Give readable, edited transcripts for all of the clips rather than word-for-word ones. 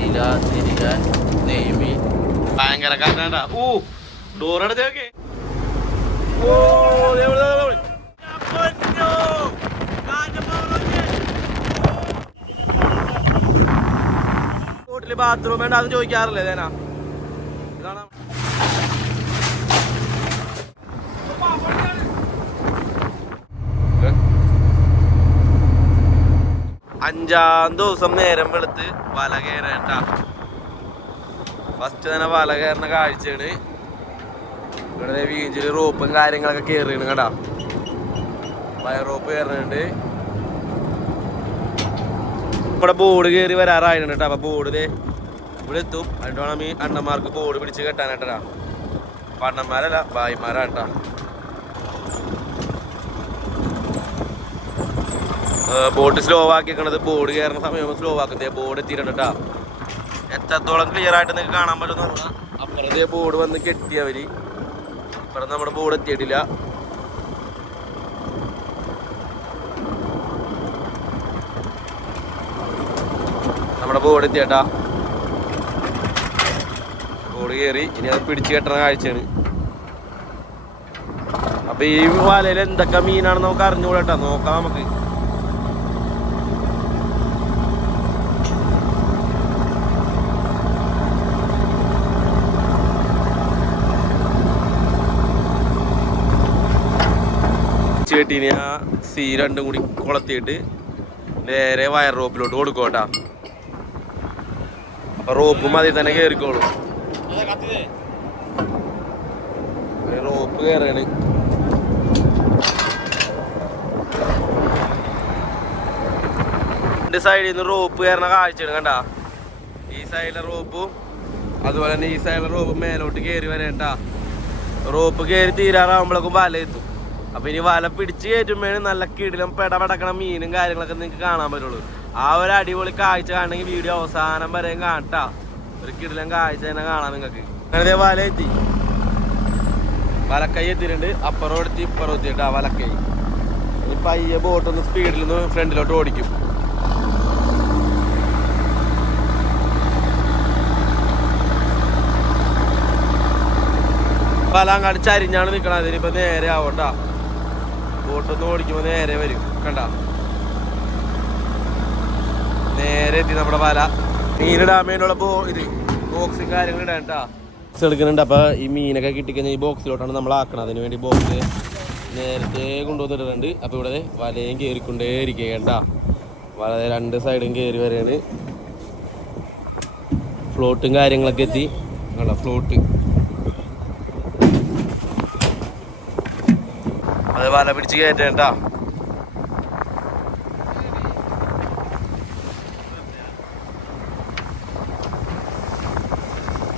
അയില, തിരികാൻ, നെയ്മീൻ. ഭയങ്കര കാറ്റാ. ഡോറടച്ചൊക്കെ ബോട്ടില് ബാത്റൂം വേണ്ട അത് ചോദിക്കാറില്ലേ തേനാ. ഇതാണ് 5-ാം ദിവസം നേരം വെളുത്ത് വല കയറേണ്ട. ഫസ്റ്റ് തന്നെ വല കയറുന്ന കാഴ്ചയാണ്. ഇവിടെ വീഞ്ചില് റോപ്പും കാര്യങ്ങളൊക്കെ കയറിയാണ് കേട്ടാ. വയർ റോപ്പ് കയറുന്നുണ്ട്. ഇവിടെ ബോർഡ് കയറി വരാറായിരുന്നു കേട്ടോ. അപ്പൊ ബോർഡില് ഇവിടെ എത്തും. എന്നിട്ട് വേണം ഈ അണ്ണന്മാർക്ക് ബോർഡ് പിടിച്ച് കെട്ടാനായിട്ടാ. അണ്ണന്മാരല്ല ഭായിമാരാട്ടാ. ബോട്ട് സ്ലോ ആക്കിക്കണത് ബോർഡ് കയറുന്ന സമയം സ്ലോ ആക്കുന്നത്. ബോർഡ് എത്തിയിട്ടുണ്ട് കേട്ടാ. എത്രത്തോളം ക്ലിയർ ആയിട്ട് നിങ്ങൾക്ക് കാണാൻ പറ്റുന്ന അപ്പുറത്തെ ബോർഡ് വന്ന് കെട്ടി അവര്. അപ്പുറം നമ്മുടെ ബോർഡ് എത്തിയിട്ടില്ല. നമ്മുടെ ബോർഡ് എത്തിയേട്ടാ. ബോർഡ് കയറി. ഇനി അത് പിടിച്ച് കെട്ടണ കാഴ്ചയാണ്. അപ്പൊ ഈ വലയിൽ എന്തൊക്കെ മീനാണെന്ന് നമുക്ക് അറിഞ്ഞുകൂടാ. നോക്കാം നമുക്ക്. കെട്ടിന് ആ സീ രണ്ടും കൂടി കൊളത്തിയിട്ട് നേരെ വയർ റോപ്പിലോട്ട് കൊടുക്കോട്ടാ. അപ്പൊ റോപ്പും അതിൽ തന്നെ കയറിക്കോളും. റോപ്പ് കയറാണ്. രണ്ട് സൈഡിൽ നിന്ന് റോപ്പ് കയറുന്ന കാഴ്ചയാണ് കണ്ടാ. ഈ സൈഡിലെ റോപ്പും അതുപോലെ തന്നെ ഈ സൈഡിലെ റോപ്പും മേലോട്ട് കയറി വരേണ്ട. റോപ്പ് കയറി തീരാറാകുമ്പോഴേക്കും വല എത്തും. അപ്പൊ ഇനി വല പിടിച്ച് കയറ്റുമ്പോഴാണ് നല്ല കിടിലം പെടപെടക്കണ മീനും കാര്യങ്ങളൊക്കെ നിങ്ങൾക്ക് കാണാൻ പറ്റുള്ളൂ. ആ ഒരു അടിപൊളി കാഴ്ച കാണണമെങ്കിൽ വീഡിയോ അവസാനം വരെയും കാണട്ടാ. ഒരു കിടിലം കാഴ്ച തന്നെ കാണാം നിങ്ങൾക്ക്. അങ്ങനെ വല എത്തി. വലക്കൈ എത്തിയിട്ടുണ്ട്. അപ്പുറം എടുത്ത് ഇപ്പുറം എത്തിയിട്ടാ വലക്കൈ. ഇനി പയ്യെ ബോട്ടൊന്ന് സ്പീഡിൽ നിന്ന് ഫ്രണ്ടിലോട്ട് ഓടിക്കും. വല അങ്ങാട്ട് ചരിഞ്ഞാണ് നിൽക്കണത്. അതിനിപ്പോ നേരെ ആവട്ടാ. ബോട്ടൊന്ന് ഓടിക്കുമ്പോ നേരെ വരും കണ്ട. നേരെ എത്തി നമ്മുടെ വല. മീനിടാൻ വേണ്ടിയുള്ള ഇത് ബോക്സും കാര്യങ്ങളും ഇടാണ്ടാ എടുക്കുന്നുണ്ട്. അപ്പൊ ഈ മീനൊക്കെ കിട്ടിക്കഴിഞ്ഞാൽ ഈ ബോക്സിലോട്ടാണ് നമ്മൾ ആക്കണം. അതിന് വേണ്ടി ബോക്സ് നേരത്തെ കൊണ്ടുവന്നിട്ടുണ്ട്. അപ്പൊ ഇവിടെ വലയും കയറിക്കൊണ്ടേ ഇരിക്കേണ്ട. വല രണ്ട് സൈഡും കയറി വരെയാണ്. ഫ്ലോട്ടും കാര്യങ്ങളൊക്കെ എത്തി കണ്ട. ഫ്ലോട്ട് അത് വല പിടിച്ച് കയറ്റേണ്ട.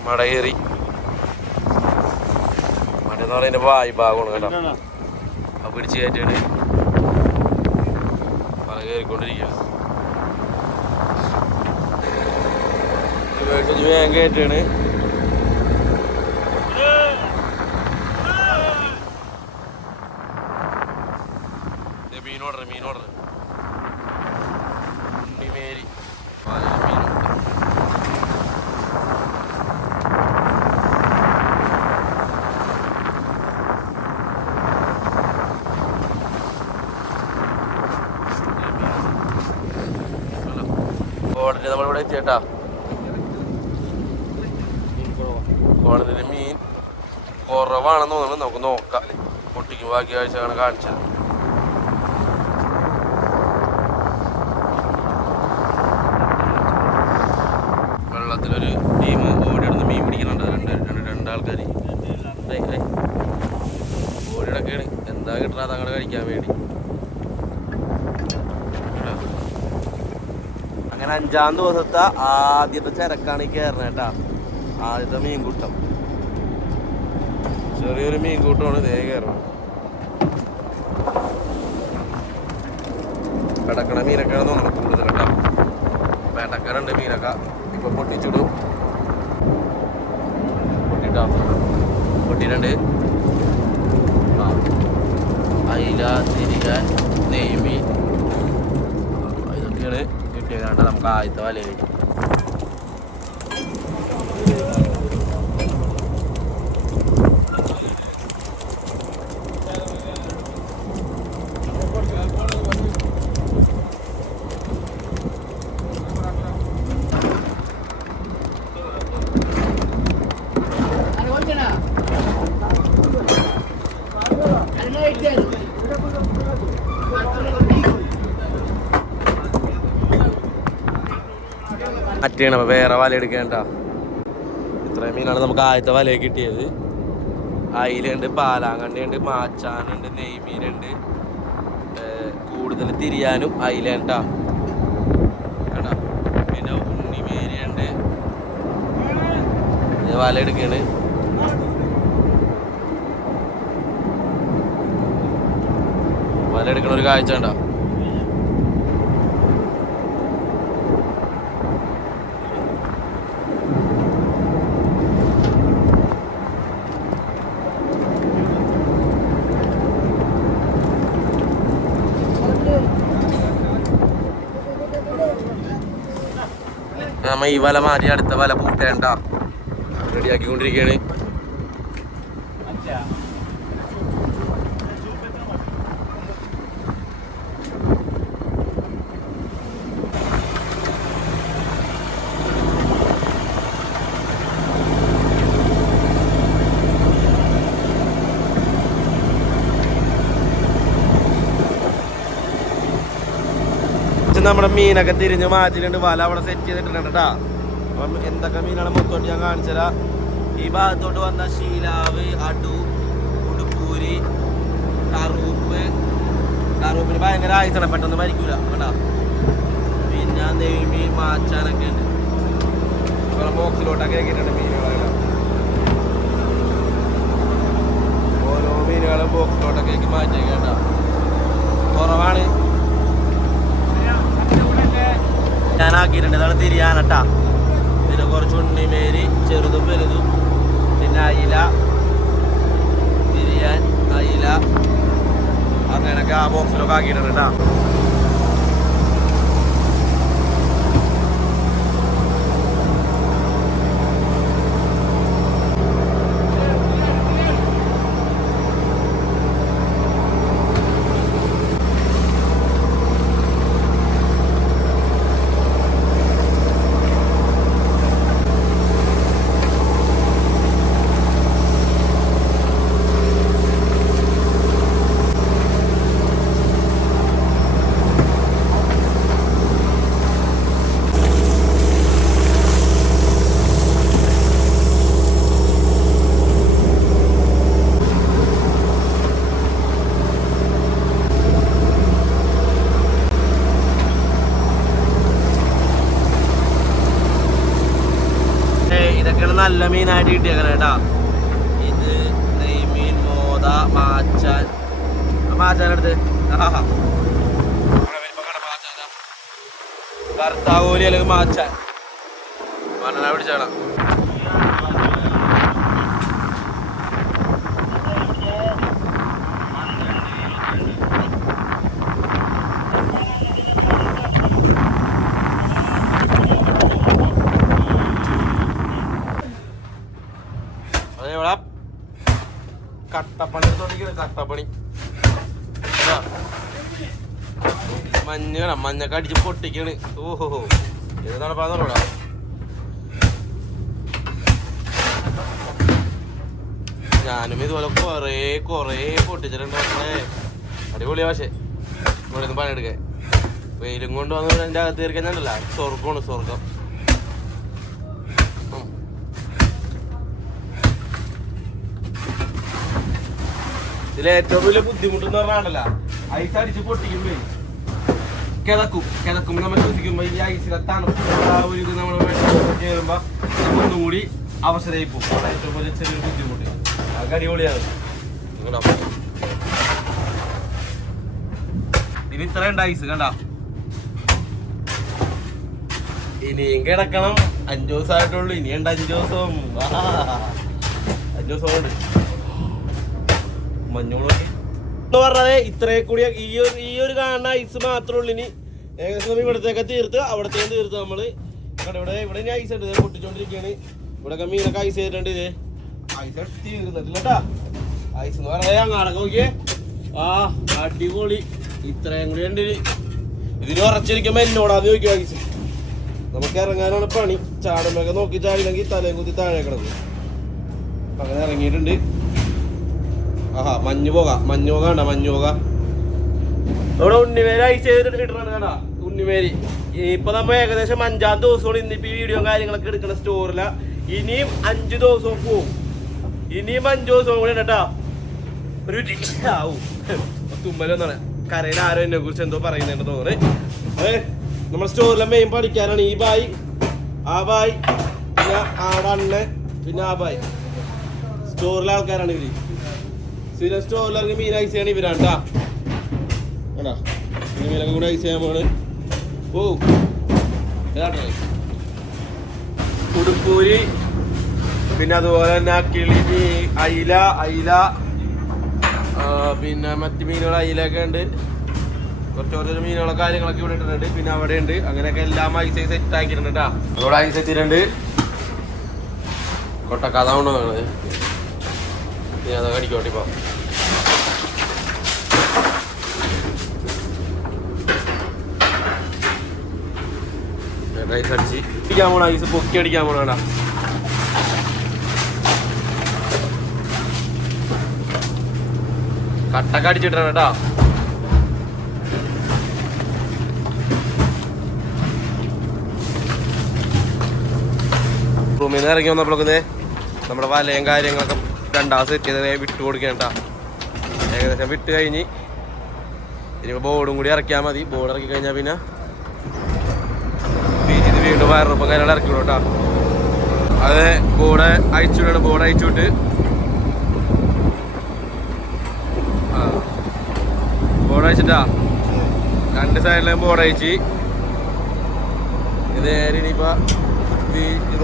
മട കയറി. മടെന്ന് പറയുന്ന വായ് ഭാഗമാണ് കേട്ടോ. അത് പിടിച്ച് കയറ്റാണ്. വല കയറിക്കൊണ്ടിരിക്കുക. വേഗം കയറ്റാണ്. മീൻ ഓർഡർ മേരി ഓർഡർ നമ്മളിവിടെ എത്തിയേട്ടാ. ഓർഡറിൽ മീൻ കുറവാണെന്ന് തോന്നുന്നു. നമുക്ക് നോക്കാം. പൊട്ടിക്ക് ബാക്കി ആഴ്ചയാണ് കാണിച്ചത്. വെള്ളത്തിലൊരു ടീം ഓടിയിടുന്ന് മീൻ പിടിക്കുന്നുണ്ട്. രണ്ടാൾക്കാർ ഓടിയിടക്കാണ്. എന്താ കിട്ടണ അതങ്ങോട്ട് കഴിക്കാൻ വേണ്ടി. അങ്ങനെ 5-ാം ദിവസത്തെ ആദ്യത്തെ ചരക്കാണ് ഈ കയറുന്നത് കേട്ടാ. ആദ്യത്തെ മീൻകൂട്ടം. ചെറിയൊരു മീൻകൂട്ടമാണ് ഇതേ കയറണം. കിടക്കണ മീനൊക്കെയാണ് തോന്നുന്നത് കൂടുതൽ കേട്ടോ. വേട്ടക്കാരുണ്ട് മീനൊക്കെ. ഇപ്പൊ പൊട്ടിച്ചിടും. പൊട്ടിട്ടുണ്ട്. അയില, തിരികാൻ, നെയ്മീൻ ഇതൊക്കെയാണ് കിട്ടിയതാണ്ട് നമുക്ക് ആദ്യത്തെ വലയിൽ. മാറ്റിയാണ്. അപ്പോൾ വേറെ വല എടുക്കേണ്ട. ഇത്രയും മീനാണ് നമുക്ക് ആദ്യത്തെ വലയിൽ കിട്ടിയത്. അയിലുണ്ട്, പാലാങ്കണ്ണിയുണ്ട്, മാച്ചാനുണ്ട്, നെയ്മീനുണ്ട്. കൂടുതൽ തിരിയാനും അയിലേണ്ട കേട്ടോ. പിന്നെ ഉണ്ണിമേരിയുണ്ട്. വല എടുക്കാണ്. വല എടുക്കണ ഒരു കാഴ്ച ഉണ്ടോ? നമ്മ ഈ വല മാറ്റി അടുത്ത വല പൂട്ടേണ്ട റെഡിയാക്കിക്കൊണ്ടിരിക്കുകയാണ്. നമ്മുടെ മീനൊക്കെ തിരിഞ്ഞ് മാറ്റിയിട്ടുണ്ട്. വല അവിടെ സെറ്റ് ചെയ്തിട്ടുണ്ട് കേട്ടാ. അപ്പം എന്തൊക്കെ മീനാണ് മൊത്തമായിട്ട് ഞാൻ കാണിച്ചുതരാ. ഈ ഭാഗത്തോട്ട് വന്ന ശീലാവ്, അടു, ഉടുപ്പൂരി, കറൂപ്പിന് ഭയങ്കര ആയുസാണ്, പെട്ടെന്ന് മരിക്കൂല കേട്ടാ. പിന്നെ നെയ്മീൻ, മാച്ചാനൊക്കെ ഉണ്ട്. ബോക്സിലോട്ടൊക്കെ ആക്കിയിട്ടുണ്ട് മീനുകളെല്ലാം. ഓരോ മീനുകളും ബോക്സിലോട്ടൊക്കെ ആക്കി മാറ്റിയേക്കാം കേട്ടാ. കുറവാണ് ഞാനാക്കിയിട്ടുണ്ട്. ഇതാണ് തിരിയാനട്ടാ. പിന്നെ കുറച്ച് ഉണ്ണിമേരി, ചെറുതും വലുതും, പിന്നെ അയില, തിരിയാൻ, അയില, അങ്ങനെയൊക്കെ ആ ബോക്സിലൊക്കെ ആക്കിയിട്ടുണ്ട് കേട്ടാ. ഇതൊക്കെയാണ് നല്ല മീനായിട്ട് കിട്ടിയേക്കണേ കേട്ടാ. ഇത് നെയ്മീൻ, മോത, മാച്ചാൻ. മാച്ചാനെടുത്ത് കർത്താവോലി അല്ലെങ്കിൽ മാച്ചാൻ മണ്ണ പിടിച്ചേക്കണം. അതേവിടെ കട്ടപ്പണി എടുത്തോണ്ടിരിക്കണ കട്ടപ്പണി. മഞ്ഞൊക്കെ അടിച്ച് പൊട്ടിക്കാണ്. ഓഹോ ഏതാണ് പറഞ്ഞോടാ. ഞാനും ഇതുപോലെ കൊറേ പൊട്ടിച്ചിട്ടുണ്ട്. അടിപൊളിയാ. പക്ഷെ ഇവിടെ നിന്ന് പണിയെടുക്കാൻ വെയിലും കൊണ്ട് വന്ന് എൻ്റെ അകത്ത് കയറിക്കഴിഞ്ഞാണ്ടല്ല സ്വർഗമാണ് സ്വർഗം. ഇതിലേറ്റവും വലിയ ബുദ്ധിമുട്ടെന്ന് പറഞ്ഞാണ്ടല്ല ഐസ് അടിച്ച് പൊട്ടിക്കുമ്പോ കിതക്കും നമ്മൾ ശ്രദ്ധിക്കുമ്പോ ഈ ഐസിലെ തണുപ്പ് ഒരു ഇത് നമ്മൾ കയറുമ്പോ ഒന്നുകൂടി അവസരമായി പോകും. അതാണ് ഏറ്റവും വലിയ ചെറിയൊരു ബുദ്ധിമുട്ട്. അതൊക്കെ അടിപൊളിയാണ്. ഇനി ഇത്രയുണ്ട് ഐസ് കണ്ട. ഇനിയും കിടക്കണം. 5 ദിവസമായിട്ടുള്ളൂ. ഇനിയുണ്ട് 5 ദിവസം. 5 ദിവസമുണ്ട്. മഞ്ഞോളൊക്കെ എന്ന് പറഞ്ഞത് ഇത്രേ കൂടി ഈ ഒരു കാണുന്ന ഐസ് മാത്രമേ ഉള്ളൂ. ഇനി ഏകദേശം ഇവിടത്തേക്ക് തീർത്ത് അവിടത്തേക്ക് തീർത്ത് നമ്മള് ഇവിടെ ഇനി ഐസ് ഉണ്ട് പൊട്ടിച്ചോണ്ടിരിക്കുകയാണ്. ഇവിടെയൊക്കെ മീനൊക്കെ ഐസ് ചെയ്തിട്ടുണ്ട്. ഇത് ഐസ് തീർന്നിട്ടില്ല കേട്ടാ. ഐസ് എന്ന് പറഞ്ഞത് അങ്ങാടൊക്കെ നോക്കിയേ. ആ അടിപൊളി. ഇത്രയും കൂടി ഉണ്ട്. ഇതിന് ഉറച്ചിരിക്കുമ്പോ എന്നോടാന്ന് ചോദിക്കും ഐസ്. നമുക്ക് ഇറങ്ങാനാണ് പണി. ചാടുമ്പൊക്കെ നോക്കി ചാടില്ലെങ്കിൽ തലയും കുത്തി താഴെ കിടക്കും. അങ്ങനെ ഇറങ്ങിയിട്ടുണ്ട്. ആഹാ മഞ്ഞ് പോക. ഇവിടെ ഉണ്ണിമേല ഐസ് ചെയ്തിട്ട് ഇട്ടിട്ടുണ്ട് കേട്ടാ. ഉണ്ണിമേരി ഇപ്പൊ നമ്മ ഏകദേശം 5-ാം ദിവസമാണ് ഇന്നിപ്പോ ഈ വീഡിയോ കാര്യങ്ങളൊക്കെ എടുക്കുന്ന സ്റ്റോറില. ഇനിയും 5 ദിവസവും പോവും. ഇനിയും 5 ദിവസവും കൂടി കേട്ടാ ഒരു ആവും. തുമ്മലൊന്നാണ് കരയിൽ ആരോ എന്നെ കുറിച്ച് എന്തോ പറയുന്നുണ്ട് തോന്നുന്നത്. നമ്മുടെ സ്റ്റോറിലെ മെയിൻ പഠിക്കാനാണ് ഈ ബായ്, ആ ബായ്, പിന്നെ ആടണ്ണ, പിന്നെ ആ ബായ്. സ്റ്റോറിലെ ആൾക്കാരാണ് ഇവര്. സ്ഥിരം സ്റ്റോറിലിറങ്ങി മീൻ ഐസ് ചെയ്യണം ഇവരാണ്ടാ. ആണോ മീനൊക്കെ കൂടെ ഐസ് ചെയ്യാൻ പോണ്. ഓ ഉടുപ്പൂരി, പിന്നെ അതുപോലെ തന്നെ കിളി, അയില, പിന്നെ മറ്റു മീനുകൾ, അയിലൊക്കെ ഉണ്ട്. കുറച്ച് മീനുകളെ കാര്യങ്ങളൊക്കെ ഇവിടെ ഇട്ടിട്ടുണ്ട്. പിന്നെ അവിടെ ഉണ്ട്. അങ്ങനെയൊക്കെ എല്ലാം ഐസ് സെറ്റ് ആക്കിയിട്ടുണ്ട് കേട്ടാ. അവിടെ ഐസ് എത്തിയിട്ടുണ്ട്. കൊട്ടക്കഥ കൊണ്ടോ നിങ്ങള് പിന്നെ അതൊക്കെ അടിക്കോട്ടെ. ഇപ്പൊ ഐസ് അടിച്ച് അടിക്കാൻ പോണ, ഐസ് പൊക്കി അടിക്കാൻ പോണാ. കട്ടൊക്കെ അടിച്ചിട്ടാണ് കേട്ടാ. റൂമിൽ നിന്ന് ഇറങ്ങി വന്നപ്പോഴൊക്കെ നമ്മുടെ വലയും കാര്യങ്ങളൊക്കെ 2ാം സെറ്റ് ചെയ്ത് വിട്ട് കൊടുക്കണ്ട. ഏകദേശം വിട്ട് കഴിഞ്ഞ് ഇനിയിപ്പോൾ ബോർഡും കൂടി ഇറക്കിയാൽ മതി. ബോർഡ് ഇറക്കി കഴിഞ്ഞാൽ പിന്നെ വീണ്ടും വയറുപ്പം കാര്യങ്ങൾ ഇറക്കി വിടും കേട്ടോ. അത് ബോർഡ് അയച്ചുവിടാണ്. ബോർഡ് അയച്ചുവിട്ട് ബോർഡ് അയച്ചിട്ടാ 2 സൈഡിലും ബോർഡ് അയച്ച് ഇത് നേരെ ഇനിയിപ്പോൾ വീഞ്ച്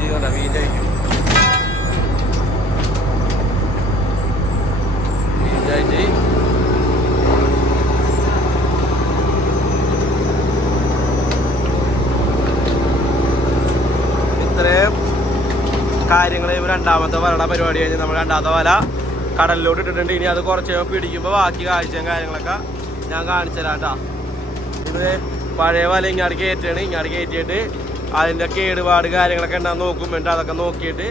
ചെയ്യണ്ട. വീഞ്ച് അയക്കും. വീഞ്ച് അയച്ച് ഇത്രയും കാര്യങ്ങൾ 2ാമത്തെ വലയുടെ പരിപാടി കഴിഞ്ഞ് നമ്മൾ 2ാമത്തെ വല കടലിലോട്ട് ഇട്ടിട്ടുണ്ട്. ഇനി അത് കുറച്ച് പിടിക്കുമ്പോൾ ബാക്കി കാഴ്ചയും കാര്യങ്ങളൊക്കെ ഞാൻ കാണിച്ചു തരാം കേട്ടോ. ഇത് പഴയ വല ഇങ്ങാട് കയറ്റാണ്. ഇങ്ങാട് കയറ്റിയിട്ട് അതിൻ്റെ കേടുപാട് കാര്യങ്ങളൊക്കെ ഉണ്ടാകുന്ന നോക്കും. എന്നിട്ട് അതൊക്കെ നോക്കിയിട്ട്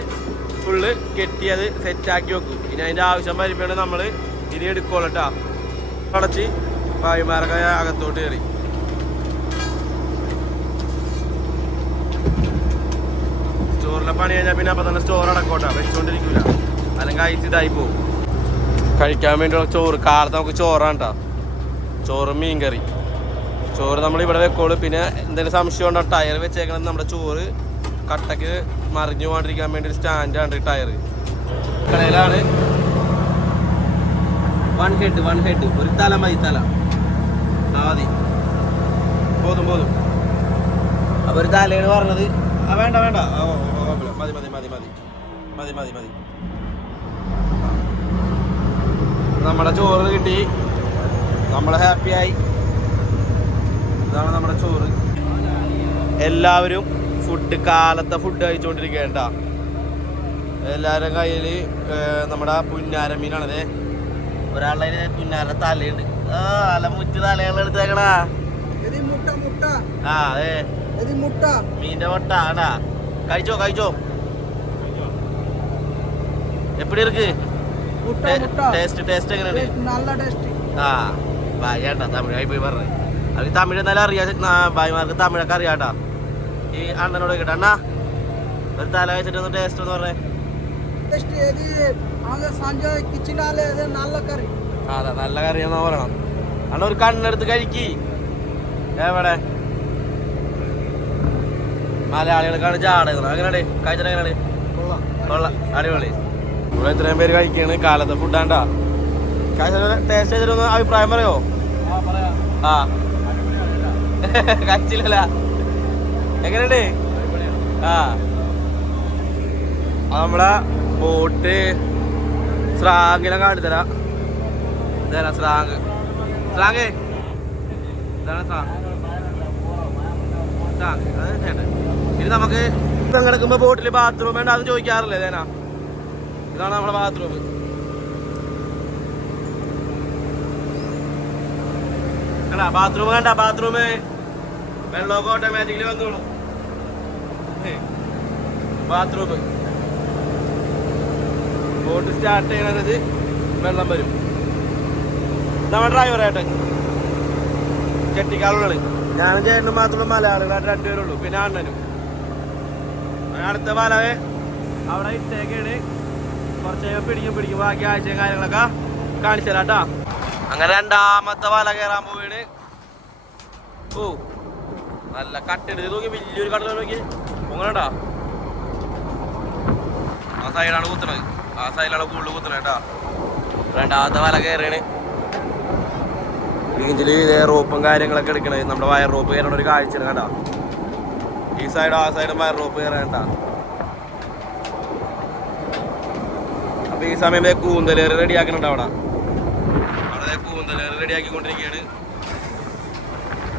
ഫുള്ള് കെട്ടി അത് സെറ്റാക്കി വെക്കും. ഇനി അതിൻ്റെ ആവശ്യം വരുമ്പോൾ നമ്മൾ ഇനി എടുക്കുള്ളൂ കേട്ടോ. അടച്ച് ഭായിമാരൊക്കെ അകത്തോട്ട് കയറി. സ്റ്റോറിലെ പണി കഴിഞ്ഞാൽ പിന്നെ അപ്പം തന്നെ സ്റ്റോർ അടക്കോട്ടാ. വെച്ചുകൊണ്ടിരിക്കില്ല, അല്ലെങ്കിൽ ഐസ് ഇതായി പോകും. കഴിക്കാൻ വേണ്ടിയുള്ള ചോറ് കാലത്ത് നമുക്ക് ചോറാണ് കേട്ടോ. ചോറും മീൻ കറി. ചോറ് നമ്മൾ ഇവിടെ വെക്കോളൂ. പിന്നെ എന്തെങ്കിലും സംശയം ഉണ്ടോ ടയർ വെച്ചേക്കണത് നമ്മുടെ ചോറ് കട്ടക്ക് മറിഞ്ഞു പോകാണ്ടിരിക്കാൻ വേണ്ടി ഒരു സ്റ്റാൻഡാണ് ടയർ. കടയിലാണ് 1 ഹെഡ് ഒരു തല മതി. തല മതി, പോതും. അപ്പൊ ഒരു തലയാണ് പറഞ്ഞത്. വേണ്ട മതി. നമ്മുടെ ചോറ് കിട്ടി. നമ്മളെ ഹാപ്പിയായി. ഇതാണ് നമ്മുടെ ചോറ്. എല്ലാവരും കാലത്തെ ഫുഡ് കഴിച്ചുകൊണ്ടിരിക്കേണ്ട. എല്ലാവരുടെ കയ്യിൽ നമ്മുടെ പുന്നാര മീനാണത്. ഒരാളുടെ പുന്നാര തലയുണ്ട്. അലമുറ്റ് തലകൾ എടുത്തേക്കണാ. ആ അതെ, മീൻ്റെ മുട്ട ആടാ. കഴിച്ചോ. എപ്പടി ഇருக்கு? ടേസ്റ്റ് എങ്ങനെയുണ്ട്? ആ ഭായിയാട്ടാ തമിഴായി പോയി പറഞ്ഞു. അത് തമിഴ് എന്നാലും അറിയാം. ഭായിമാർക്ക് തമിഴൊക്കെ അറിയാട്ടാ. ഈ അണ്ണനോട് കേട്ടോ, അണ്ണാ ഒരു തല വെച്ചിട്ട് ഒന്ന് ടേസ്റ്റ് എന്ന് പറഞ്ഞേ. അതെ, നല്ല കറിയാന്ന് പറയണം. അണ്ണ ഒരു കണ്ണെടുത്ത് കഴിക്കി. എവിടെ മലയാളികൾക്കാണ് ജാടകൾ. അങ്ങനെയാണ് കഴിച്ചിട്ട് എങ്ങനെയാണ്? കൊള്ളാം, അടിപൊളി. ഇവിടെ ഇത്രയും പേര് കഴിക്കാണ് കാലത്തെ ഫുഡാണ്ടാ. ടേസ്റ്റ് ചെയ്തിട്ടൊന്ന് അഭിപ്രായം പറയോ? ആ കഴിച്ചില്ല. എങ്ങനെയുണ്ട്? ആ നമ്മളെ ബോട്ട് സ്രാങ്കിനെ കാണിത്തരാം. ഇതല്ല സ്രാങ്ക്. ഇതാണ് ഇനി നമുക്ക് കിടക്കുമ്പോ ബോട്ടില് ബാത്റൂം വേണ്ട അത് ചോദിക്കാറില്ലേ? ഇതേനാ, ഇതാണ് നമ്മളെ ബാത്റൂം. ബാത്റൂം കണ്ട? ബാത്റൂം വെള്ളമൊക്കെ ഓട്ടോമാറ്റിക്കലി വന്നോളൂ. ബാത്റൂം ബോട്ട് സ്റ്റാർട്ട് ചെയ്യണത് വെള്ളം വരും. നമ്മുടെ ഡ്രൈവറായിട്ട് ചെട്ടിക്കാളുള്ളത് ഞാനും ചേട്ടനും മാത്രമുള്ള മലയാളികളായിട്ട് രണ്ടുപേരുള്ളൂ, പിന്നെ അണ്ണനും. അടുത്ത വലവേ അവിടെ ഇട്ടേക്കാണ്. കുറച്ച് പിടിക്കും ബാക്കി ആഴ്ചയും കാര്യങ്ങളൊക്കെ കാണിച്ചു തരാട്ടാ. അങ്ങനെ രണ്ടാമത്തെ വല കയറാൻ പോവാണ്. ഓ നല്ല കട്ടെടുത്ത് നോക്കി, വലിയൊരു കടല നോക്കി പൊങ്ങണ്ടാ. ആ സൈഡാണ് കുത്തണത്, ആ സൈഡിലാണ് കൂടുതൽ കുത്തണത് കേട്ടാ. രണ്ടാമത്തെ വല കയറാണ്. ഇതിൽ ഇതേ റോപ്പും കാര്യങ്ങളൊക്കെ എടുക്കണത്. നമ്മുടെ വയർ റോപ്പ് കയറേണ്ട ഒരു കാഴ്ച കണ്ടാ. ഈ സൈഡും ആ സൈഡും വയർ റോപ്പ് കയറേണ്ട. അപ്പൊ ഈ സമയം കൂന്തലേറ് റെഡിയാക്കുന്നുണ്ട്. അവിടെ കൂന്തലേറ് റെഡിയാക്കിക്കൊണ്ടിരിക്കുകയാണ്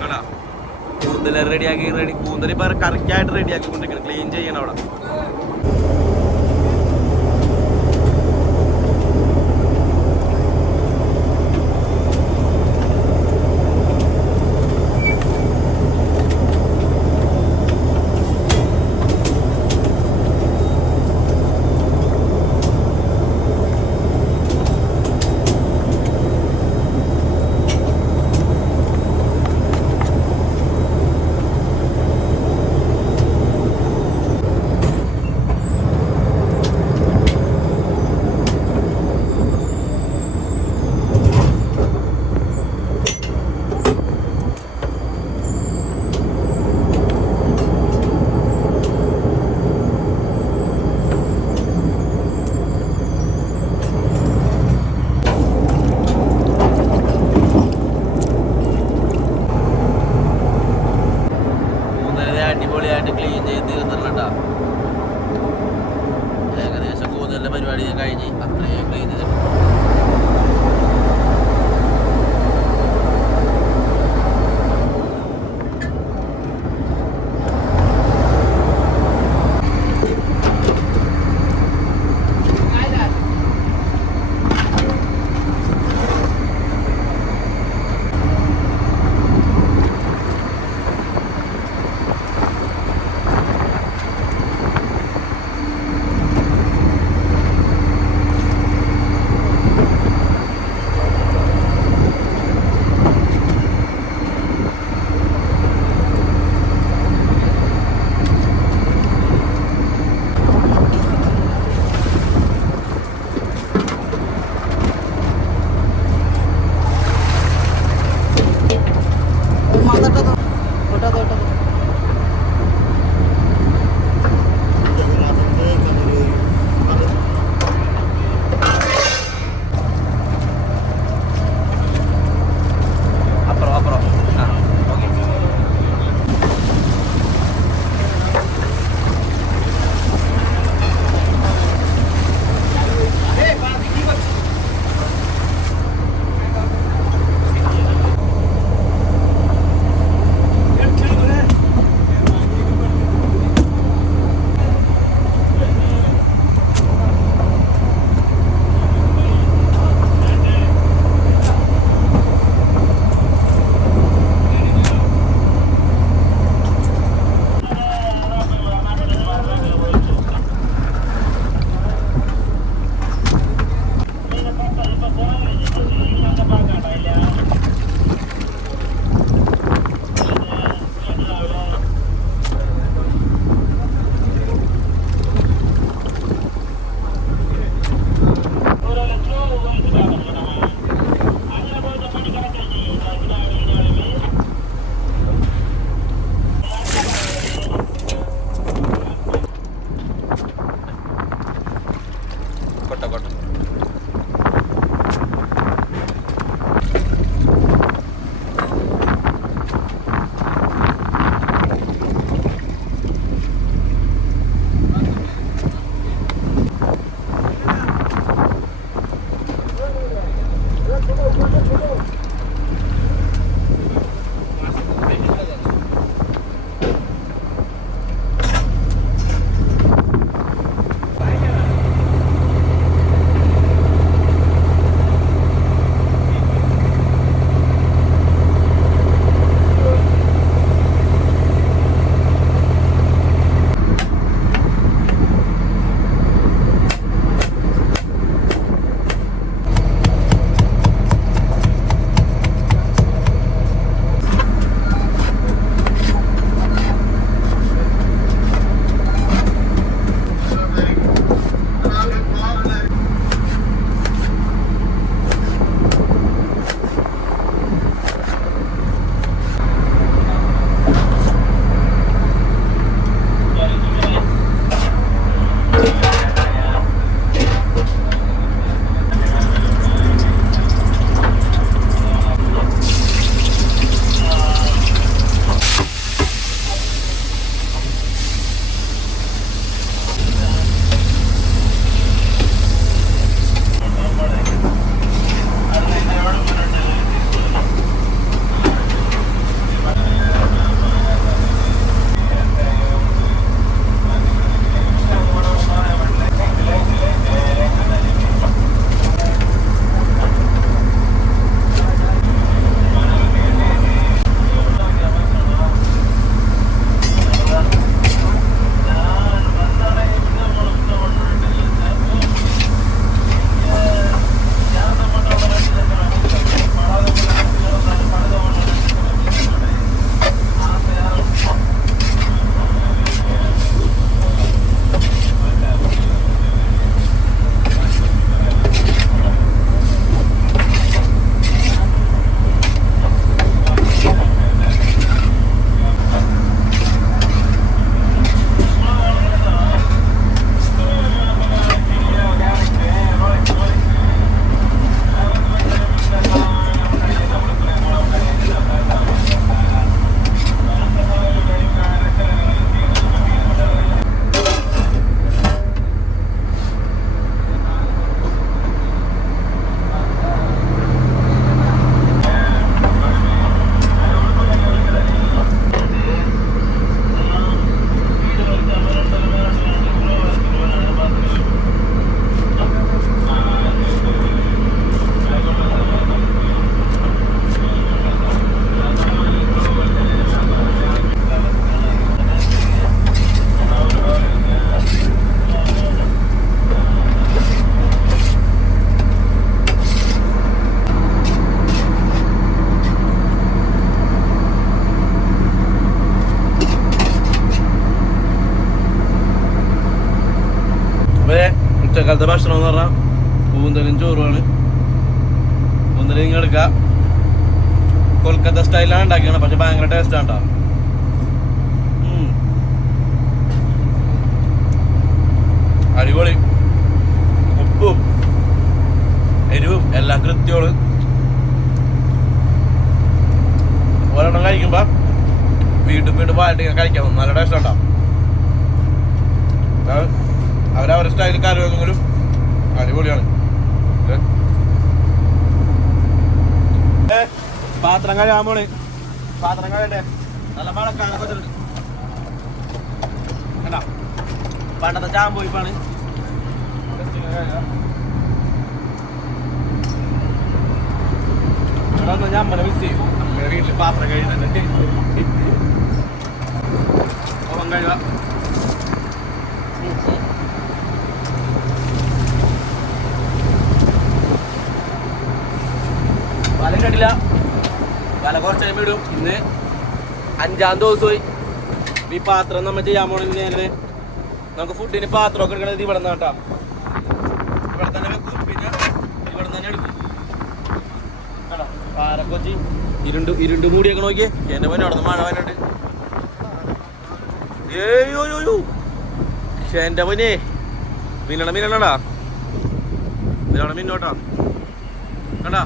കേട്ടാ. കൂന്തലേറ് റെഡിയാക്കി കൂന്തൽ ഇപ്പൊ കറക്റ്റായിട്ട് റെഡിയാക്കിക്കൊണ്ടിരിക്കുകയാണ്. ക്ലീൻ ചെയ്യണം അവിടെ. അടിപൊളിയായിട്ട് ക്ലീൻ ചെയ്ത് തീർത്തിട്ടാ. ഏകദേശം കൂന്തലിന്റെ പരിപാടി കഴിഞ്ഞ് അത്രയും ക്ലീൻ ചെയ്തിട്ട് ഉച്ചക്കാലത്തെ ഭക്ഷണം എന്ന് പറഞ്ഞാൽ കൂന്തലും ചോറുമാണ്. കൂന്തൽ നിങ്ങൾ എടുക്കുക. കൊൽക്കത്ത സ്റ്റൈലാണ് ഉണ്ടാക്കിയാണ്, പക്ഷെ ഭയങ്കര ടേസ്റ്റാണ് കേട്ടോ. അടിപൊളി. ഉപ്പും എരിവും എല്ലാം കൃത്യമാണ്. ഒരെണ്ണം കഴിക്കുമ്പോ വീണ്ടും വീണ്ടും പാലിട്ട് ഇങ്ങനെ കഴിക്കാൻ നല്ല ടേസ്റ്റ് ഉണ്ടാവും. അവരവരുടെ സ്റ്റൈലിൽ കറി വെക്കുമെങ്കിലും അടിപൊളിയാണ്. പാത്രം കഴിയാൻ പോണ്. പാത്രം കഴിയട്ടെ. നല്ല മഴക്കാലം വെച്ചിട്ടുണ്ട്. കണ്ടാ പണ്ടത്തെ ചാമ്പോയിപ്പാണ്. ഞാൻ അമ്മനെ മിസ് ചെയ്യും. അമ്മയുടെ വീട്ടിൽ പാത്രം കഴിയുന്നുണ്ട്. ഓണം കഴിയുക. വല കണ്ടില്ല. വല കുറച്ച് കഴിയുമ്പോൾ ഇടും. ഇന്ന് 5-ാം ദിവസമായി ഈ പാത്രം നമ്മൾ ചെയ്യാൻ പോണെങ്കിൽ നേരെ നമുക്ക് ഫുഡിന് പാത്രമൊക്കെ എടുക്കണത് ഇവിടെ നിന്ന് കേട്ടോ. ഇവിടെ തന്നെ വെക്കും, പിന്നെ ഇവിടെ തന്നെ എടുക്കും. കേട്ടോ പാരക്കൊച്ചി ഇരുണ്ട് മൂടിയൊക്കെ നോക്കിയേ. എൻ്റെ പോലെ അവിടെ നിന്ന് മഴ വന്നിട്ട് ഏയ്യോയ്യോ എൻ്റെ പൊന്നെ മീനടാ മീനടാ മീനോട്ടാ കണ്ടാ.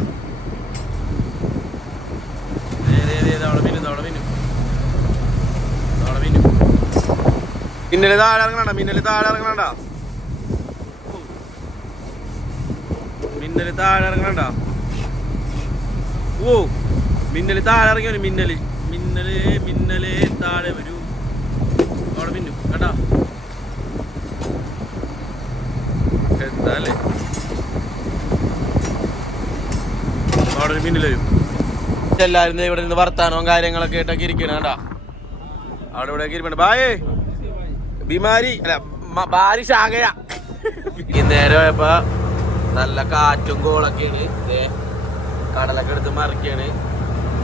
മിന്നല് താഴെ ഇറങ്ങണ. മിന്നല് താഴെ ഇറങ്ങണ. മിന്നല് താഴെ ഇറങ്ങണ. ഓ മിന്നല് താഴെ ഇറങ്ങിയ മിന്നല് മിന്നല് മിന്നല് താഴെ വരൂ. അവിടെ മിന്നും കേട്ടാ. എന്താല്ലേ അവിടെ ഒരു മിന്നല് വരും. എല്ലാവരും ഇവിടെ നിന്ന് വർത്താനവും കാര്യങ്ങളൊക്കെ ആയിട്ടൊക്കെ ഇരിക്കണം കേട്ടാ. അവിടെ ഇവിടെ ഇരിപ്പുണ്ട്. ബായേ ബിമാരി അല്ല ബാരിഷ് ആകയ. നേരെ പോയപ്പോ നല്ല കാറ്റും കോളൊക്കെയാണ്. കടലൊക്കെ എടുത്ത് മറിക്കാണ്.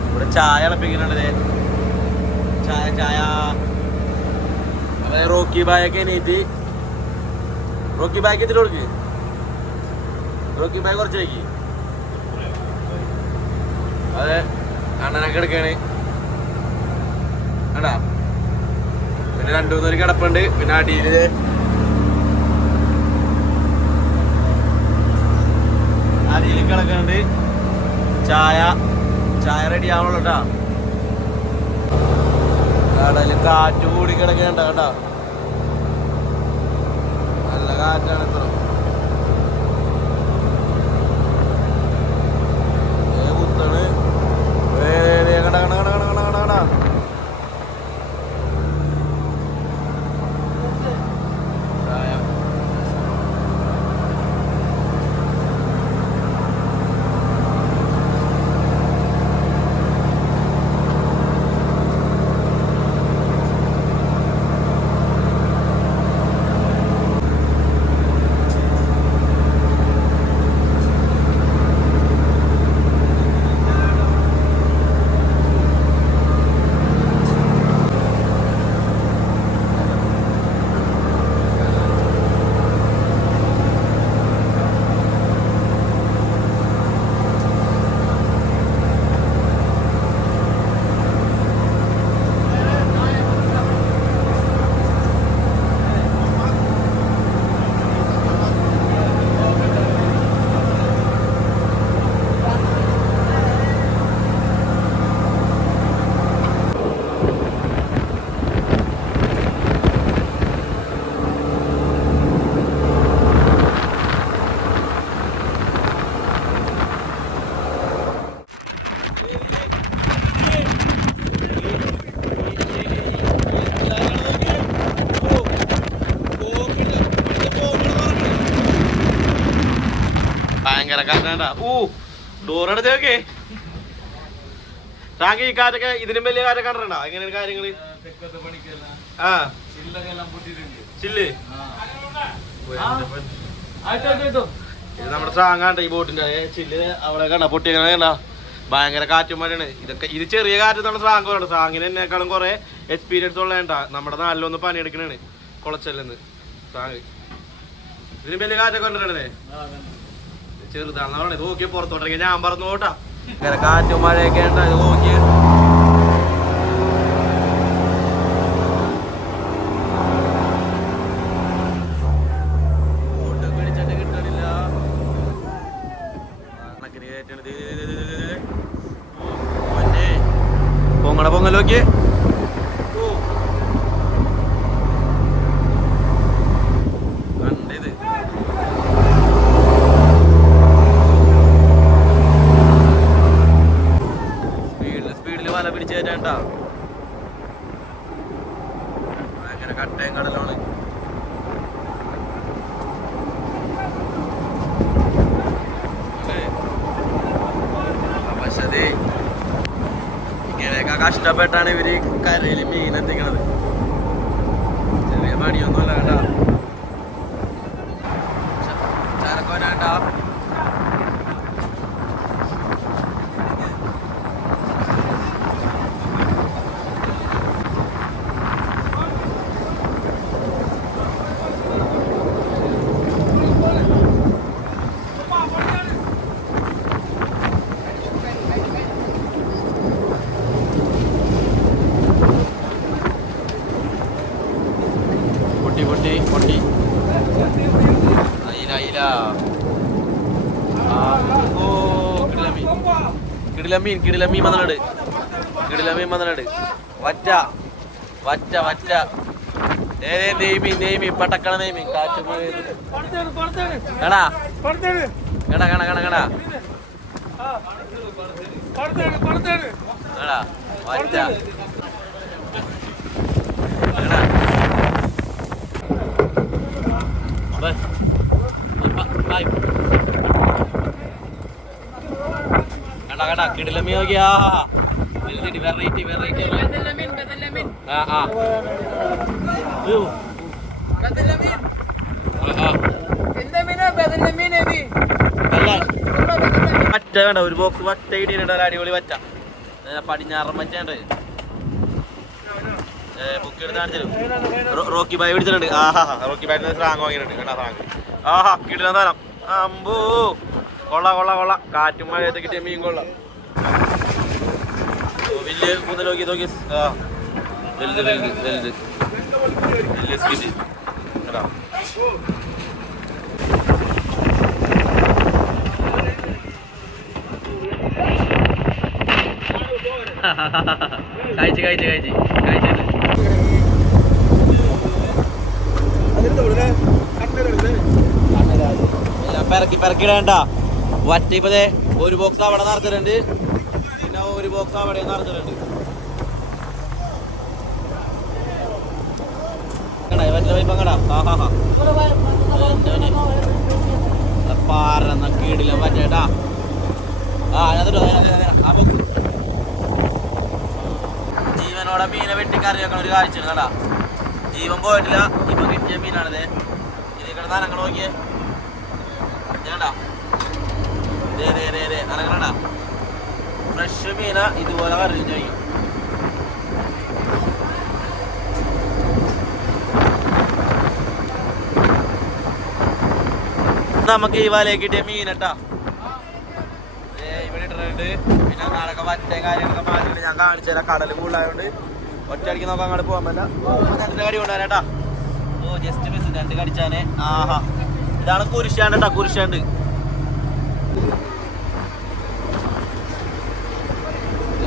ഇവിടെ ചായ ഇളപ്പിക്കുന്നുണ്ട്. ചായ ചായ. അപ്പൊ റോക്കി ബായൊക്കെ എണീറ്റ് റോക്കി ബായ്ക്ക് എത്തിട്ട് കൊടുക്ക്. റോക്കി ബായ് കുറച്ച് വയ്ക്ക്. അതെ അണ്ണനൊക്കെ എടുക്കാണ് കണ്ടാ. പിന്നെ 2-3 കിടപ്പുണ്ട്. പിന്നെ അടിയില് കിടക്കുന്നുണ്ട്. ചായ റെഡി ആവണല്ലോ കേട്ടാ. കടല് കാറ്റ് കൂടി കിടക്കണ്ട കേട്ടാ. നല്ല കാറ്റാണ്. എത്ര കുത്താണ്. കട കട കട കട കട കട ഭയങ്കര കാറ്റാ. ഡോറടച്ചൊക്കെ താങ്ക ഈ കാറ്റൊക്കെ ഇതിനും വലിയ കാറ്റൊക്കെ കണ്ടിട്ടുണ്ടോ? എങ്ങനെയാണ് കാര്യങ്ങള്? ആ ചില്ല് ഇത് നമ്മുടെ സ്ട്രാങ്ങാണ്ട് ഈ ബോട്ടിന്റെ ചില്ല് അവിടെ കണ്ട പൊട്ടിങ്ങനെ കണ്ട. ഭയങ്കര കാറ്റും മഴയാണ്. ഇതൊക്കെ ഇത് ചെറിയ കാറ്റത്താണ് സ്ട്രാങ് വേണ്ട. സ്ട്രാങ്ങിന് എന്നെക്കാളും കുറെ എക്സ്പീരിയൻസ് ഉള്ളതാ. നമ്മുടെ നാലിലൊന്ന് പണിയെടുക്കണാണ് കുളച്ചല്ലെന്ന് സ്ട്രാങ്. ഇതിന് വലിയ കാറ്റൊക്കെ കൊണ്ടിട്ടേ ചെറുതാണെന്നാണ് നോക്കി പുറത്തോട്ടിറങ്ങി ഞാൻ പറഞ്ഞു പോട്ടാ അങ്ങനെ കാറ്റും മഴയൊക്കെ ഉണ്ട് ഇത് നോക്കി പിടിച്ചിട്ട് കിട്ടണില്ല പൊങ്ങട പൊങ്ങലോക്കി കണ്ടിത് സ്പീഡില് വല പിടിച്ചു തരാണ്ട ഭയങ്കര കട്ടയും കടലാണ് പക്ഷേ ഇങ്ങനെയൊക്കെ കഷ്ടപ്പെട്ടാണ് ഇവര് കരയിൽ മീൻ എത്തിക്കണത് ചെറിയ പണിയൊന്നുമല്ല കേട്ടാ ചരക്കോനാട്ടാ പൊട്ടി അയില കിടിലമീൻ വന്നിട്ടുണ്ട് വറ്റ നെയ്മീൻ പട്ടക്കണ നെയ്മീൻ കാറ്റ് കടാ വറ്റ കടാ കിടിലമീൻ നോക്കിയാ വെറൈറ്റി വറ്റ വേണ്ട ഒരു ബോക്സ് വറ്റ ഇടിയുണ്ട് അടിപൊളി വറ്റ പടിഞ്ഞാറൻ വറ്റുണ്ട് ബുക്ക് എടുത്ത് കാണിച്ചു റോക്കി ബായ് പിടിച്ചിട്ടുണ്ട് റോക്കി ബായിന് സ്രാങ് വാങ്ങിയിട്ടുണ്ട് കേട്ടാ സ്രാങ് കിടിലൻ സാധനം അമ്പോ കൊള്ള കാറ്റും മഴയത്ത് കിട്ടിയ മീൻ കൊള്ളാം വലിയ കൂന്തൽ നോക്കി വലുത് വലിയ സ്കിറ്റ് കേട്ടാ കഴിച്ച് പെരക്കിടേണ്ട വറ്റ ഇപ്പതേ ഒരു ബോക്സ് അവിടെ നിറച്ചിട്ടുണ്ട് പിന്നെ ഒരു ബോക്സ് അവിടെ നിറച്ചിട്ടുണ്ട് പാറന്ന കീടില്ല പറ്റേട്ടാ ജീവനോടെ മീനെ വെട്ടി കറി വെക്കണ ഒരു കാഴ്ചയാണ് കേട്ടാ ജീവൻ പോയിട്ടില്ല ഇപ്പൊ കിട്ടിയ മീനാണിത് ഇത് കിടന്ന അനങ്ങൾ നോക്കിയേ കേട്ടാ അനങ്ങണ ഫ്രഷ് മീന ഇതുപോലെ കറി ചെയ്യും നമുക്ക് ഈ വലയിൽ കിട്ടിയ മീനട്ടാ ഇവിടെ ഇട്ടിട്ടുണ്ട് പിന്നെ നാളൊക്കെ വറ്റയും കാര്യങ്ങളൊക്കെ മാറ്റിയിട്ട് ഞാൻ കാണിച്ചു തരാം കടൽ കൂടുതലായതുകൊണ്ട് ഒറ്റയടിക്ക് നോക്കാൻ അങ്ങോട്ട് പോകാൻ പറ്റില്ല രണ്ട് കടി കൊണ്ടുവരാട്ടാ ജസ്റ്റ് മിസ് രണ്ട് കടിച്ചാനെ ഇതാണ് കുരിശാണ്ട് കേട്ടാ കുരിശാണ്ട്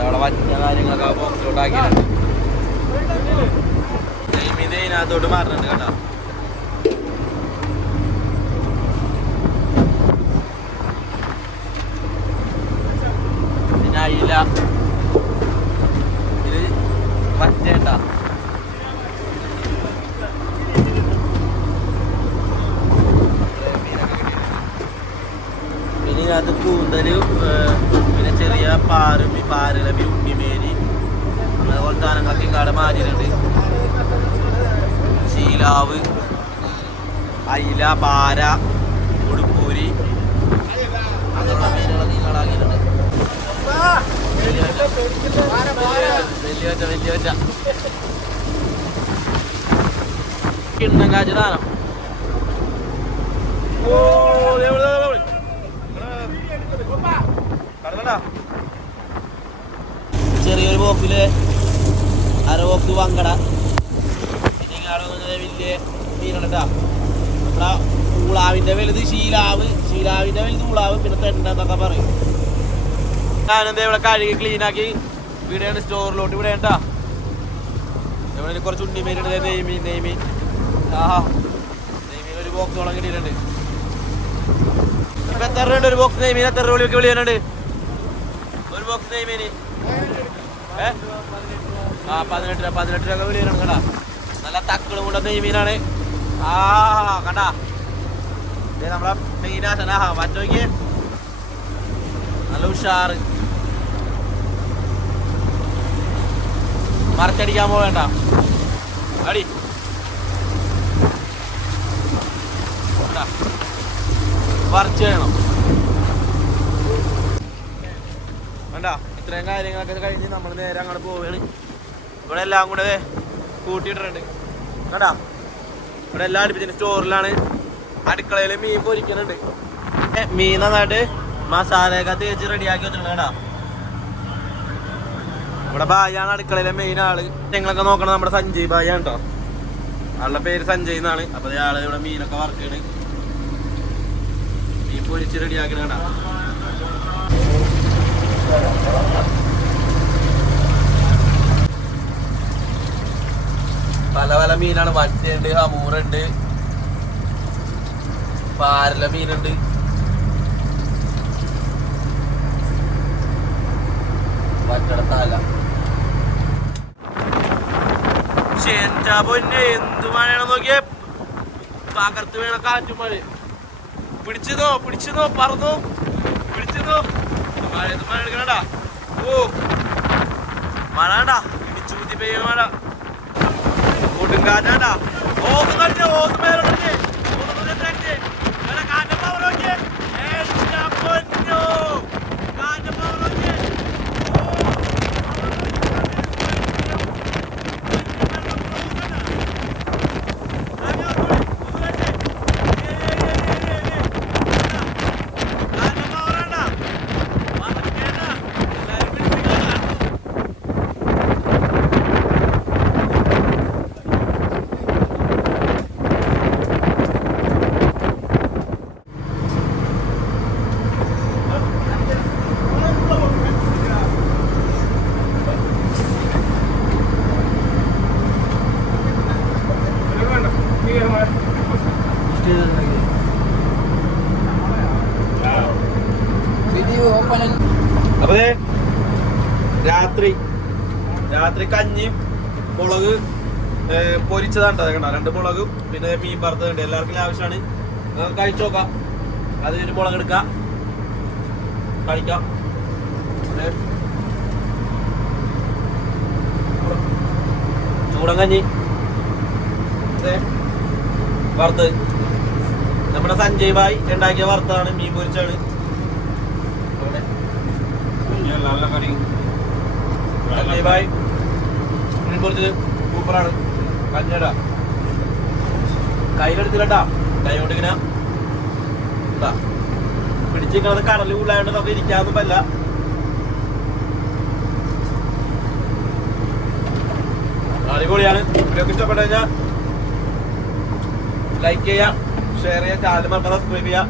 അവിടെ വറ്റ കാര്യങ്ങളൊക്കെ ബോക്സിലോട്ടാക്കിയിട്ടുണ്ട് ഇത് ഇതിനകത്തോട്ട് മാറുന്നുണ്ട് കേട്ടോ പിന്നെ അയില ഇത് വറ്റേട്ടാ പിന്നെ ഇതിനകത്ത് കൂന്തല് പിന്നെ ചെറിയ പാരലമി ഉണ്ണിമേരി അതുപോലെ സാധനങ്ങളൊക്കെ ഇങ്ങാടെ മാറ്റിയിട്ടുണ്ട് ശീലാവ് അയില പാര ഉടുപ്പൂരി അങ്ങനെയുള്ള മീനുകളൊക്കെ ഇങ്ങാടാക്കിയിട്ടുണ്ട് വലിയ വച്ച കിണ്ണം കാച്ച സാധനം ഓ കടന്നടാ ചെറിയൊരു ബോക്സില് അര ബോക്സ് വങ്കട വലിയ മീനുണ്ടാ നമ്മുടെ ഊളാവിന്റെ വലുത് ശീലാവിന്റെ വലുത് ഊളാവ് പിന്നെ തെണ്ടെന്നൊക്കെ പറയും. ഞാനെന്താ ഇവിടെ കഴുകി ക്ലീനാക്കി ഇവിടെയാണ് സ്റ്റോറിലോട്ട് ഇവിടെ ഉണ്ടാ ഇവിടെ കുറച്ച് ഉണ്ണിമീനുണ്ട്. നെയ്മീൻ ആഹാ നെയ്മീൻ ഒരു ബോക്സോളം കിട്ടിയിട്ടുണ്ട്. ഇപ്പൊ എത്ര രൂപ ഒരു ബോക്സ് നെയ്മീൻ? എത്ര രൂപയ്ക്ക് വിളിയാനുണ്ട് ഒരു ബോക്സ് നെയ്മീന്? 18 രൂപ വിളിയാണ് കേട്ടാ. നല്ല തക്കളും കൊണ്ട നെയ്മീനാണ്. ആ കണ്ടാ നമ്മളെ മെയിനാശന മറ്റോക്ക് നല്ല ഉഷാറ്. മറച്ചടിക്കാൻ പോവേണ്ട അടി പറിച്ചു വേണം വേണ്ട. ഇത്രയും കാര്യങ്ങളൊക്കെ കഴിഞ്ഞ് നമ്മൾ നേരെ അങ്ങോട്ട് പോവുകയാണ്. ഇവിടെ എല്ലാം കൂടെ കൂട്ടിയിട്ടുണ്ട് കേട്ടാ. ഇവിടെ എല്ലാം അടുപ്പിച്ചിട്ട് സ്റ്റോറിലാണ്. അടുക്കളയിൽ മീൻ പൊരിക്കുന്നുണ്ട്. മീൻ നന്നായിട്ട് മസാലയൊക്കെ തേച്ച് റെഡിയാക്കി വെച്ചിട്ടുണ്ട് കേട്ടാ. ഇവിടെ ബായാണ് അടുക്കളയിലെ മെയിൻ ആള്. ഞങ്ങളൊക്കെ നോക്കണം നമ്മുടെ സഞ്ജയ് ബായാണ് കേട്ടോ. ആളുടെ പേര് സഞ്ജയ് എന്നാണ്. അപ്പൊ ആള് ഇവിടെ മീനൊക്കെ വറക്കാണ്. മീൻ പൊരിച്ച് റെഡിയാക്കണ കേട്ടാ. പല പല മീനാണ്. മറ്റയുണ്ട്, ഹമൂറുണ്ട്, പാരല മീനുണ്ട്. മറ്റടത്തല്ല എന്റെ പൊന്നെ എന്ത് മഴയാണോ നോക്കിയേ. പകർത്ത് വീണ കാറ്റും മഴ. പിടിച്ചതോ പറന്നോ പിടിച്ചതോ. മഴ എടുക്കണടാ. ഓ മഴ കണ്ടാ ഇടിച്ചു കുത്തി പെയ്യുന്ന മഴ. കൊടുങ്കാറ്റാണ്ടാ. ഓന്ന് കളിച്ചേ ഓന്ന് പേരെ കളിച്ചേ കാറ്റ പവർ നോക്കിയേ. പൊന്നോ കാറ്റ പവർ നോക്കിയേ. അപ്പൊ രാത്രി കഞ്ഞിയും മുളക് പൊരിച്ചതാണ്ടോ കണ്ട. 2 മുളകും പിന്നെ മീൻ വറുത്തതുണ്ട്. എല്ലാവർക്കും ആവശ്യമാണ്. കഴിച്ചു നോക്കാം. അത് ഒരു മുളക് എടുക്കാം കഴിക്കാം. ചൂടൻ കഞ്ഞി വറുത്തത് നമ്മുടെ സഞ്ജയ് ഭായ് ഉണ്ടാക്കിയ വറുത്തതാണ്. മീൻ പൊരിച്ചാണ്. സഞ്ജയ് ഭായ് മീൻ പൊരിച്ചത് സൂപ്പറാണ്. കഞ്ഞിടാ കയ്യിലെടുത്തില്ലട്ടാ. കൈ കൊണ്ട് ഇങ്ങനെ പിടിച്ചിരിക്കുന്നത് കടല് കൂടുതലായോണ്ട് നമുക്ക് ഇരിക്കാനൊന്നും പറ്റില്ല. അടിപൊളിയാണ്. വീഡിയോക്ക് ഇഷ്ടപ്പെട്ടു കഴിഞ്ഞാൽ ലൈക്ക് ചെയ്യാം, ഷെയർ ചെയ്യാം, ചാനൽ മറക്കാതെ സബ്സ്ക്രൈബ് ചെയ്യാം.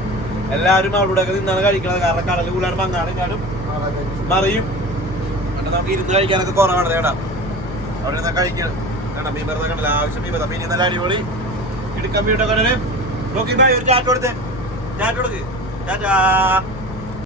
എല്ലാവരും അവിടെ നിന്നാണ് കഴിക്കുന്നത്. കാരണം കടല് കൂടുതലാണ്. മങ്ങാടും ഞാനും മറിയും എന്നിട്ട് നമുക്ക് ഇരുന്ന് കഴിക്കാനൊക്കെ കുറവാണ്. ചേട്ടാ അവിടെ ഇരുന്ന് കഴിക്കണം കേട്ടോ. മീൻ വെറുതെ കണ്ടല്ലോ. ആവശ്യം മീൻ വെറുതെ. മീൻ നല്ല അടിപൊളി ഇടുക്കം വീട്ടൊക്കെ നോക്കി ഒരു ചാറ്റ് കൊടുത്തേ. ചാറ്റ് കൊടുക്ക്. ചാറ്റാ.